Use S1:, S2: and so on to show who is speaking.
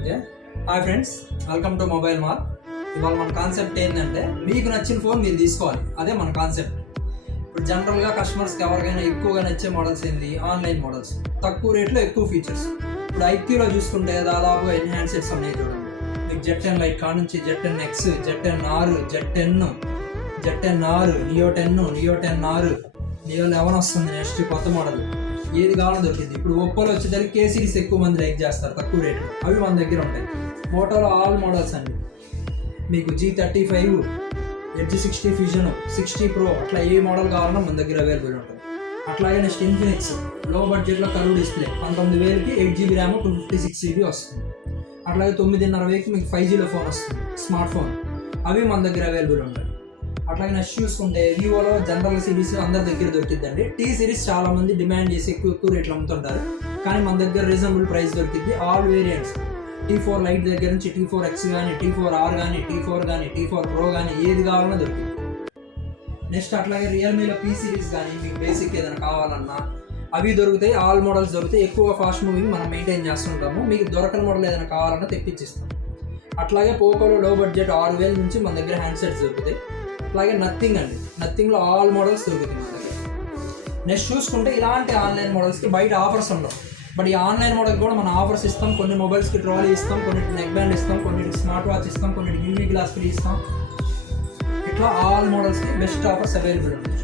S1: Okay hi friends welcome to mobile mark ఇవాళ మన concept ఏంటంటే మీకు నచ్చిన ఫోన్ మీరు తీసుకోవాలి. అదే మన కాన్సెప్ట్ ఇప్పుడు జనరల్గా కస్టమర్స్కి ఎవరికైనా ఎక్కువగా నచ్చే మోడల్స్ ఏంది? ఆన్లైన్ మోడల్స్ తక్కువ రేట్లో ఎక్కువ ఫీచర్స్ ఇప్పుడు ఐక్యూలో చూసుకుంటే దాదాపుగా ఎన్ని హ్యాండ్సెట్స్ ఉన్నాయి చూడండి. మీకు జెట్ ఎన్ లైట్ కాడ నుంచి Z N X Z N R Z ten Z N R neo ten neo ten R neo eleven వస్తుంది నెక్స్ట్ కొత్త మోడల్ ఏది కావాలో దొరికింది. ఇప్పుడు ఒప్పోలో వచ్చేసరికి కే సిరీస్ ఎక్కువ మంది లైక్ చేస్తారు తక్కువ రేటు అవి మన దగ్గర ఉంటాయి. మోటోలో ఆల్ మోడల్స్ అండి. మీకు G thirty five edge sixty fusion sixty pro అట్లా ఏ మోడల్ కావాలన్నా మన దగ్గర అవైలబుల్ ఉంటుంది. అట్లాగే నెక్స్ట్ ఇన్ఫినిక్స్లో బడ్జెట్లో కరువు డిస్ప్లే పంతొమ్మిది వేలకి eight GB RAM two fifty six GB వస్తుంది. అట్లాగే తొమ్మిదిన్నర వేలకి మీకు ఫైవ్ జీలో ఫోన్ వస్తుంది స్మార్ట్ ఫోన్ అవి మన దగ్గర అవైలబుల్ ఉంటాయి. అట్లాగే నెక్స్ట్ చూసుకుంటే వివోలో జనరల్ సిరీస్ అందరి దగ్గర దొరికిద్దండి. టీ సిరీస్ చాలా మంది డిమాండ్ చేసి ఎక్కువ ఎక్కువ రేట్లు అమ్ముతుంటారు. కానీ మన దగ్గర రీజనబుల్ ప్రైస్ దొరికింది all variants T four lite దగ్గర నుంచి టీ ఫోర్ ఎక్స్ కానీ టీ ఫోర్ ఆర్ కానీ టీ ఫోర్ కానీ టీ ఫోర్ ప్రో కానీ ఏది కావాలన్నా దొరికింది నెక్స్ట్ అట్లాగే రియల్మీలో పీ సిరీస్ కానీ మీకు బేసిక్ ఏదైనా కావాలన్నా అవి దొరుకుతాయి ఆల్ మోడల్స్ దొరుకుతాయి. ఎక్కువ ఫాస్ట్ మూవింగ్ మనం మెయింటైన్ చేస్తుంటాము. మీకు దొరకని మోడల్ ఏదైనా కావాలన్నా తెప్పించిస్తాం. అట్లాగే పోకోలో లో బడ్జెట్ ఆరు వేల నుంచి మన దగ్గర హ్యాండ్సెట్స్ దొరుకుతాయి. అలాగే నథింగ్ అండి. నథింగ్లో ఆల్ మోడల్స్ దొరుకుతాయి నెక్స్ట్ చూసుకుంటే ఇలాంటి ఆన్లైన్ మోడల్స్కి బయట ఆఫర్స్ ఉండవు. బట్ ఈ ఆన్లైన్ మోడల్ కూడా మనం ఆఫర్స్ ఇస్తాం కొన్ని మొబైల్స్కి ట్రాలీ ఇస్తాం కొన్ని నెక్ బ్యాండ్ ఇస్తాం కొన్ని స్మార్ట్ వాచ్ ఇస్తాం కొన్ని యూవీ గ్లాస్ ఫ్రీ ఇస్తాం. ఇట్లా ఆల్ మోడల్స్కి బెస్ట్ ఆఫర్స్ అవైలబుల్ ఉన్నాయి